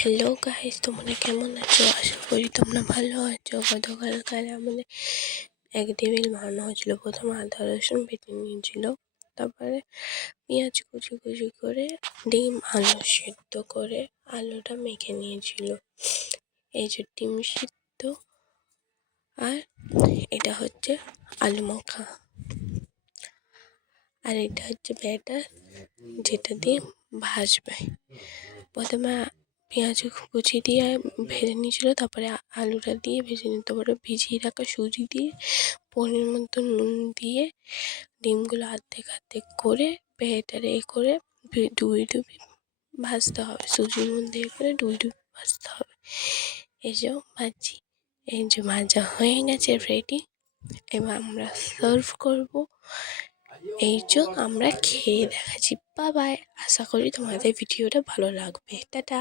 Hello guys, তোমরা কেমন আছো? আশা করি তোমরা ভালো আছো। গতকালকাল আমাদের এক টেবিল বানানো হয়েছিল। প্রথমে আদা রসুন বেটে নিয়েছিল, তারপরে পেঁয়াজ কুচি কুচি করে ডিম আলু সিদ্ধ করে আলুটা মেখে নিয়েছিল। এই যে ডিম সিদ্ধ, আর এটা হচ্ছে আলু মাখা, আর এটা হচ্ছে ব্যাটার যেটা দিয়ে ভাজবে। প্রথমে পেঁয়াজ কুচি দিয়ে ভেজে নিয়েছিল, তারপরে আলুটা দিয়ে ভেজে নিতে পারে। ভিজিয়ে রাখা সুজি দিয়ে পনির মতো নুন দিয়ে ডিমগুলো আর্ধেক করে ব্যাটারে করে ডুবি ডুবি ভাজতে হবে। সুজির মধ্যে করে ডুবি ডুবি ভাজতে হবে। এই যে ভাজি, এই যে ভাজা হয়ে গেছে রেডি। এবার আমরা সার্ভ করব। এই যে আমরা খেয়ে দেখাচ্ছি। Bye bye. আশা করি তোমাদের ভিডিওটা ভালো লাগবে। টাটা।